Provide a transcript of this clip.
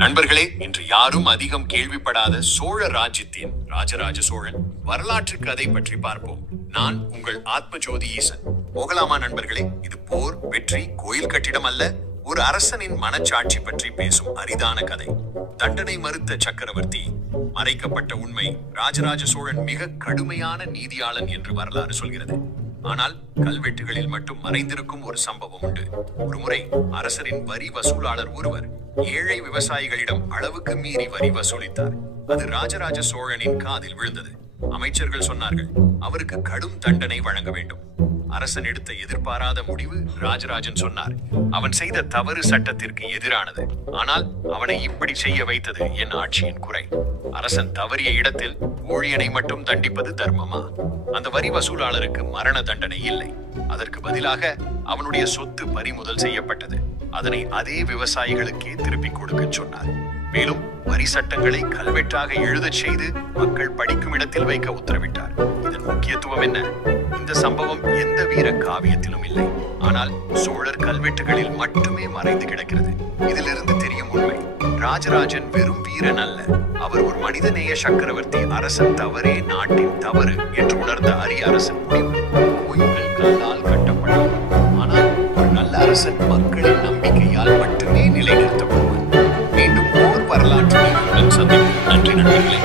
நண்பர்களே, இன்று யாரும் அதிகம் கேள்விப்படாத சோழ ராஜ்யத்தின் ராஜராஜ சோழன் வரலாற்று கதை பற்றி பார்ப்போம். நான் உங்கள் ஆத்மஜோதி ஈசன். போகலாமா நண்பர்களே? இது போர், வெற்றி, கோயில் கட்டிடம் அல்ல, ஒரு அரசனின் மனச்சாட்சி பற்றி பேசும் அரிதான கதை. தண்டனை மறுத்த சக்கரவர்த்தி, மறைக்கப்பட்ட உண்மை. ராஜராஜ சோழன் மிக கடுமையான நீதியாளன் என்று வரலாறு சொல்கிறது. ஆனால் கல்வெட்டுகளில் மட்டும் மறைந்திருக்கும் ஒரு சம்பவம் உண்டு. ஒருமுறை அரசரின் வரி வசூலாளர் ஒருவர் ஏழை விவசாயிகளிடம் அளவுக்கு மீறி வரி வசூலித்தார். அது ராஜராஜ சோழனின் காதில் விழுந்தது. அமைச்சர்கள் சொன்னார்கள், அவருக்கு கடும் தண்டனை வழங்க வேண்டும். அரசன் எடுத்த எதிர்பாராத முடிவு. ராஜராஜன் சொன்னார், அவன் செய்த தவறு சட்டத்திற்கு எதிரானது. ஆனால் அவனை இப்படி செய்ய வைத்தது என் ஆட்சியின் குறை. அரசன் தவறிய இடத்தில் ஊழியனை மட்டும் தண்டிப்பது தர்மமா? அந்த வரி வசூலாளருக்கு மரண தண்டனை இல்லை. அதற்கு பதிலாக அவனுடைய சொத்து பறிமுதல் செய்யப்பட்டது. அதனை அதே விவசாயிகளுக்கே திருப்பிக் கொடுக்க சொன்னார். மேலும் வரி சட்டங்களை கல்வெட்டாக எழுதச் செய்து மக்கள் படிக்கும் இடத்தில் வைக்க உத்தரவிட்டார். இதன் முக்கியத்துவம் என்ன? இந்த சம்பவம் எந்த வீர காவியத்திலும் இல்லை, ஆனால் சோழர் கல்வெட்டுகளில் மட்டுமே மறைந்து கிடக்கிறது. இதிலிருந்து தெரியும் உண்மை, ராஜராஜன் வெறும் வீரன் அல்ல, அவர் ஒரு மனிதநேய சக்கரவர்த்தி. அரசன் தவறே நாட்டின் தவறு என்று உணர்ந்த அரிய அரசன் முடிவு. கோயில்கள் கல்லால் கட்டப்படும், ஆனால் ஒரு நல்ல அரசன் மக்களின் நம்பிக்கையால் மட்டுமே நிலைநிறுத்தப்படுவார். மீண்டும் ஓர் வரலாற்று சந்திப்போம். நன்றி நண்பர்களே.